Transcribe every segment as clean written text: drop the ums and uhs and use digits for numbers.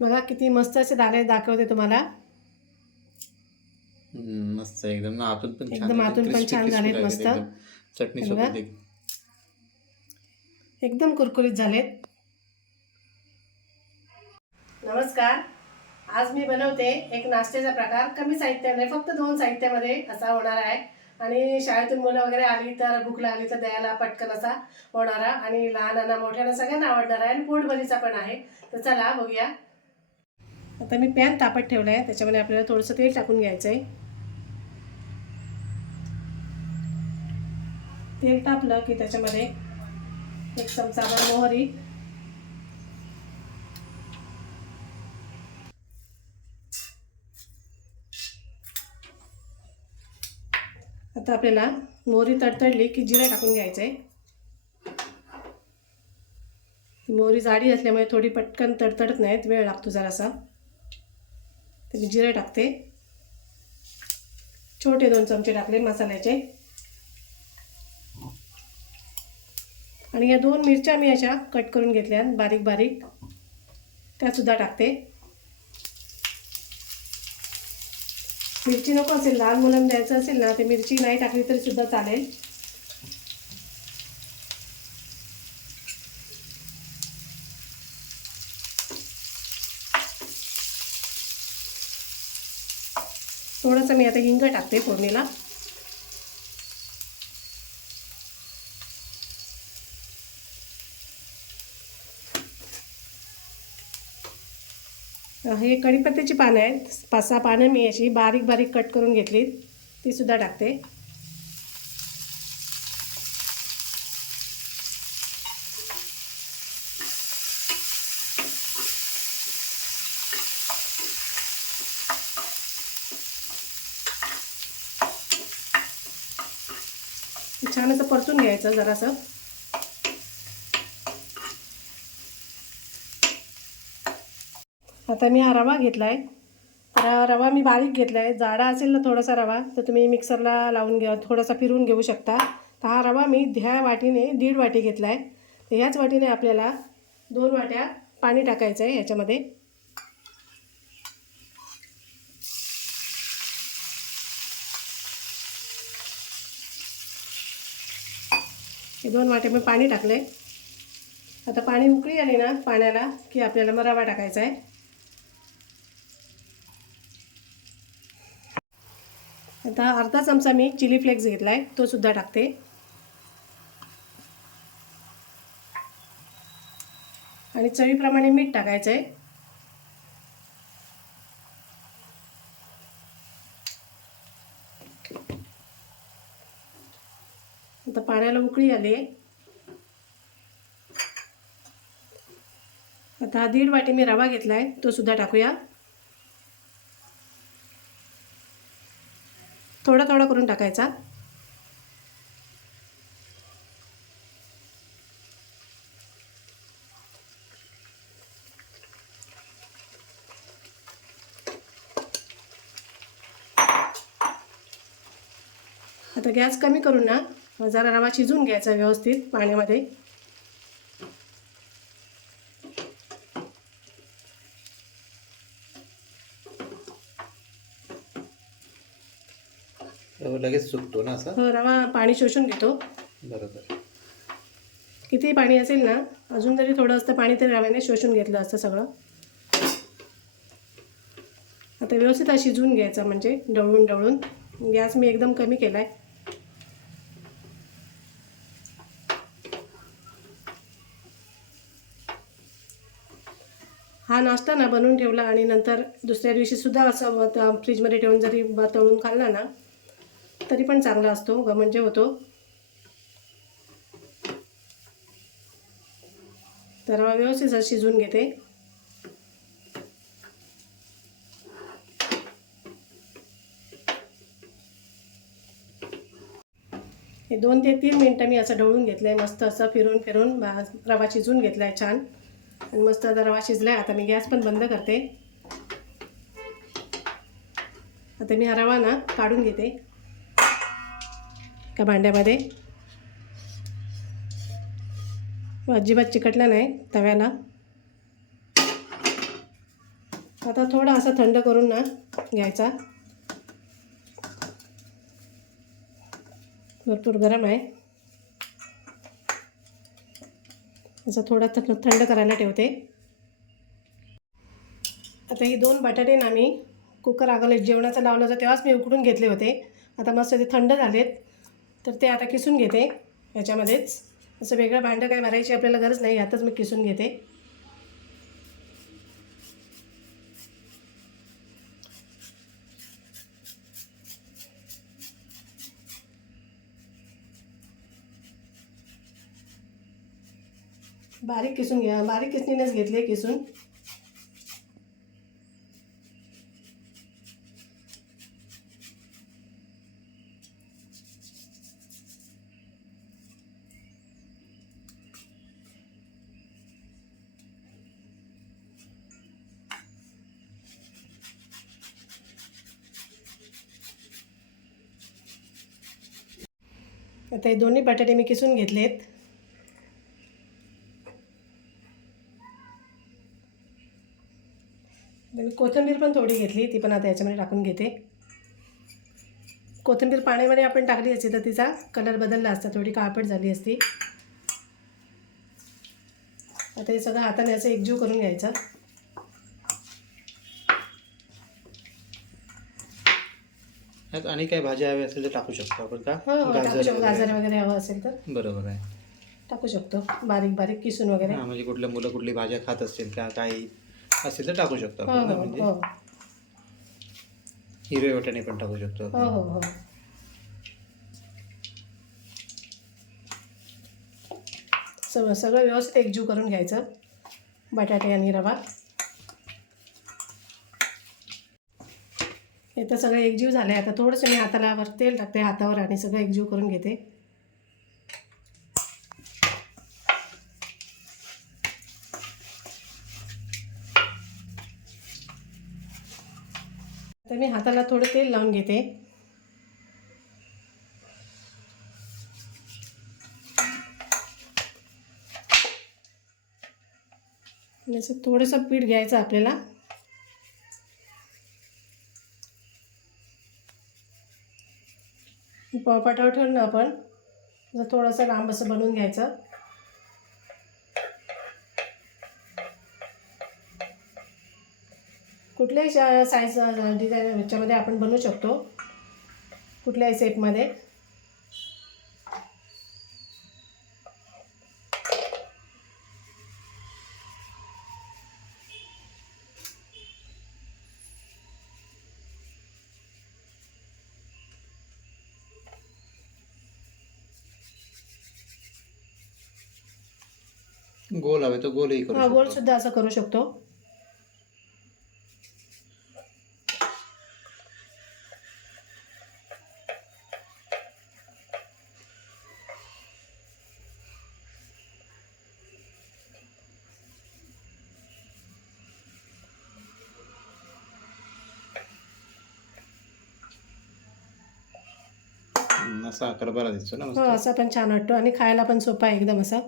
बघा किती मस्त असे दाणे दाखवते तुम्हाला. मस्त एकदम ना, आतून पण छान एकदम आहे, आतून पण क्रिस्पी छान क्रिस्पी झालेत लागेल मस्त. एकदम चटणी हे बघा सोबत एक. एकदम कुरकुरीत झालेत. नमस्कार. आज मी बनवते एक नाश्त्याचा प्रकार कमी साहित्याने, फक्त 2 साहित्यामध्ये असा होणार आहे. आणि शाळेतून मुलं वगैरे आली तर भूक लागली तर द्यायला पटकन असा होणारा आणि लहानांना मोठ्यांना सगळ्यांना आवडणार आहे आणि पोटभरीचा पण आहे. तर चला बघूया. आता मी पॅन तापत ठेवला आहे, त्याच्यामध्ये आपल्याला थोडंसं तेल टाकून घ्यायचं आहे. तेल तापलं की त्याच्यामध्ये 1 चमचाभर मोहरी, आता आपल्याला मोहरी तडतडली की जिरे टाकून घ्यायचं आहे. मोहरी जाडी असल्यामुळे थोडी पटकन तडतडत नाहीत, वेळ लागतो जरासा. तर मी जिरे टाकते. छोटे 2 चमचे टाकले मसाल्याचे. आणि या 2 मिरच्या मी अशा कट करून घेतल्या बारीक बारीक, त्यासुद्धा टाकते. मिरची नको असेल, लहान मुलांना द्यायचं असेल ना, ते मिरची नाही टाकली तरी सुद्धा चालेल. थोडंसं मी आता हिंग टाकते फोडणीला. हे कढीपत्त्याची पानं आहेत, 5-6 पानं मी अशी बारीक बारीक कट करून घेतली, ती सुद्धा टाकते. छान असं परतून घ्यायचं जरासं. आता मी हा रवा घेतला आहे. तर हा रवा मी बारीक घेतला आहे. जाडा असेल ना थोडासा रवा तर तुम्ही मिक्सरला लावून घ्या, थोडासा फिरवून घेऊ शकता. तर हा रवा मी ह्या वाटीने 1.5 वाटी घेतला आहे. तर ह्याच वाटीने आपल्याला 2 वाट्या पाणी टाकायचं आहे ह्याच्यामध्ये. हे 2 वाटे मी पाणी टाकले. आता पाणी उकळी आली ना पाण्याला की आपल्याला मग रवा टाकायचा आहे. आता अर्धा चमचा मी चिली फ्लेक्स घेतला आहे, तो सुद्धा टाकते. आणि चवीप्रमाणे मीठ टाकायचं आहे. आता पाण्याला उकळी आली आहे. आता हा 1.5 वाटी मी रवा घेतला आहे, तो सुद्धा टाकूया. थोडा थोडा करून टाकायचा. आता गॅस कमी करून ना जरा रवा शिजून घ्यायचा व्यवस्थित पाण्यामध्ये. लगेच सुकतो ना असा? हो, रवा पाणी शोषून घेतो. बरोबर. किती पाणी असेल ना, अजून जरी थोडं असतं पाणी तरी रव्याने शोषून घेतलं असतं सगळं. आता व्यवस्थित हा शिजवून घ्यायचा, म्हणजे ढवळून ढवळून. गॅस मी एकदम कमी केला आहे. हा नाश्ता ना बनवून ठेवला आणि नंतर दुसऱ्या दिवशीसुद्धा असं फ्रीजमध्ये ठेवून जरी तळून खाल्ला ना तरी पण चांगला असतो, म्हणजे होतो. तर रवा व्यवस्थित शिजवून घेते. हे 2 ते 3 मिनटं मी असं ढवळून घेतलं आहे. मस्त असं फिरून फिरून रवा शिजवून घेतला आहे छान. आणि मस्त आता रवा शिजला आहे. आता मी गॅस पण बंद करते. आता मी हा रवा ना काढून घेते का भांड्यामध्ये. अजिबात चिकटला नाही तव्याला. आता थोडा असा थंड करून ना घ्यायचा. भरपूर गरम आहे. असं थोडा थंड करायला ठेवते. आता ही 2 बटाटे ना मी कुकर अगोदर जेवणाचं लावलं होतं तेव्हाच मी उकडून घेतले होते. आता मस्त ते थंड झालेत तर ते आता किसून घेते ह्याच्यामध्येच. असं वेगळं भांडं काय भरायची आपल्याला गरज नाही, यातच मी किसून घेते. बारीक किसून घ्या, बारीक किसणीनेच घेतले किसून. आता हे दोन्ही बटाटे मी किसून घेतलेत. मी कोथिंबीर पण थोडी घेतली, ती पण आता याच्यामध्ये टाकून घेते. कोथिंबीर पाण्यामध्ये आपण टाकली असती तर तिचा कलर बदलला असता, थोडी काळपट झाली असती. आता हे सगळं हाताने असं एकजीव करून घ्यायचं. आणि काही भाज्या हव्या असेल तर टाकू शकतो आपण का? हो टाकू शकतो. गाजर वगैरे हवं असेल तर बरोबर आहे, टाकू शकतो. बारीक बारीक किसून वगैरे. म्हणजे कुठल्या मुलं कुठली भाज्या खात असतील का काही असेल तर टाकू शकतो हो आपण ना. हो म्हणजे हो हिरवे वाटाणे पण टाकू शकतो हो हो हो. सगळं व्यवस्थित एकजीव करून घ्यायचं, बटाटे आणि रवा. हे तर सगळं एकजीव झालं आहे. आता थोडंसं मी हाताला तेल टाकते हातावर आणि सगळं एकजीव करून घेते. तर मी हाताला थोडं तेल लावून घेते. असं थोडंसं पीठ घ्यायचं आपल्याला. पाटावर ठेवून ना आपण थोडंसं लांब असं बनवून घ्यायचं. कुठल्याही साईज डिझाईन ह्याच्यामध्ये आपण बनवू शकतो, कुठल्याही शेपमध्ये. गोल हवे तर गोलही करू शकतो. गोल सुद्धा असं करू शकतो. असा आकार बरा दिसतो ना हो, मस्त. असा पण छान वाटतो आणि खायला पण सोपा आहे एकदम असा.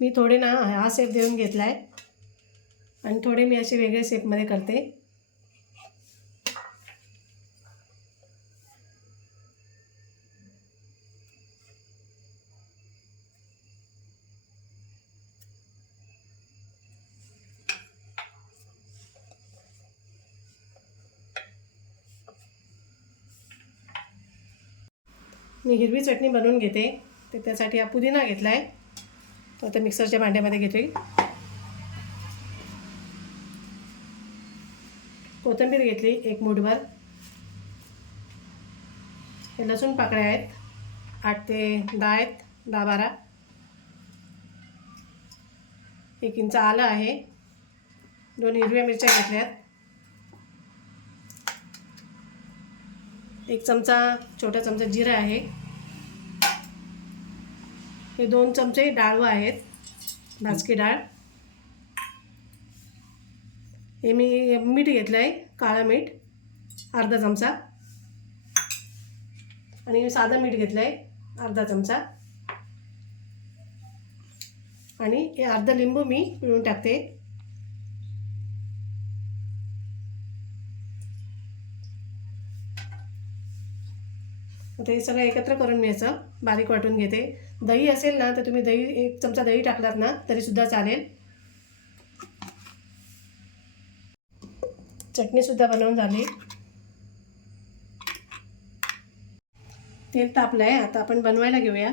मी थोडे ना हा शेप देऊन घेतला आहे आणि थोडे मी असे वेगळे शेपमध्ये करते. मी हिरवी चटणी बनवून घेते, तर त्यासाठी हा पुदिना घेतला आहे, तो आता मिक्सरच्या भांड्यामध्ये घेते. कोथिंबीर घेतली 1 मूठभर. हे लसूण पाकळ्या आहेत 8 ते 10 आहेत, 10-12. 1 इंच आलं आहे. 2 हिरव्या मिरच्या घेतल्यात. 1 चमचा छोटा चमचा जिरं आहे. हे 2 चमचे डाळ आहेत, भाजकी डाळ. हे मी मीठ घेतलं आहे, काळं मीठ अर्धा चमचा, आणि साधं मीठ घेतलं आहे अर्धा चमचा, आणि हे अर्धा लिंबू मी पिळून टाकते. आता हे सगळं एकत्र करून मी याचं बारीक वाटून घेते. दही असेल ना तर तुम्ही दही 1 चमचा दही टाकलात ना तरीसुद्धा चालेल. चटणीसुद्धा बनवून झाली. तेल तापलं आहे, आता आपण बनवायला घेऊया.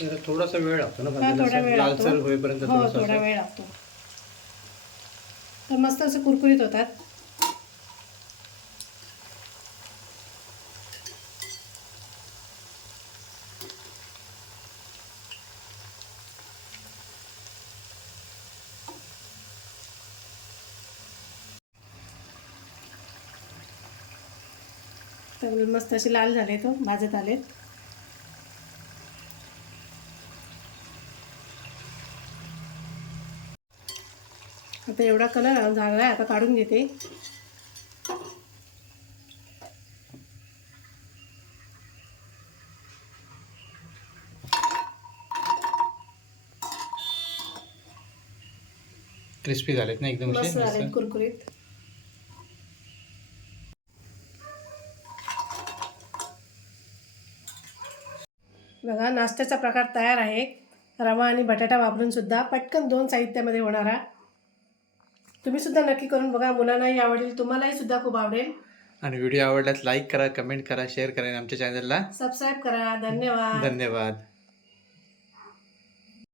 तर थोडासा वेळ लागतो ना हा, थोडा वेळ लागतो. लालसर होईपर्यंत हो, थोडंसं थोडा असं. वेळ लागतो. तर मस्त असं कुरकुरीत होतात. तर मस्त असे लाल झाले, तो भाजत आले. आता एवढा कलर झाला आहे, आता काढून घेते. क्रिस्पी झालेत ना एकदम मस्त असे झाले मस्त. कुरकुरीत. बघा, नाश्त्याचा प्रकार तयार आहे. रवा आणि बटाटा वापरून सुद्धा पटकन 2 साहित्यामध्ये होणारा. तुम्ही सुद्धा नक्की करून बघा, मुलांनाही आवडेल, तुम्हालाही सुद्धा खूप आवडेल. आणि व्हिडिओ आवडल्यास लाईक करा, कमेंट करा, शेअर करा आणि आमच्या चॅनलला सबस्क्राईब करा. धन्यवाद. धन्यवाद.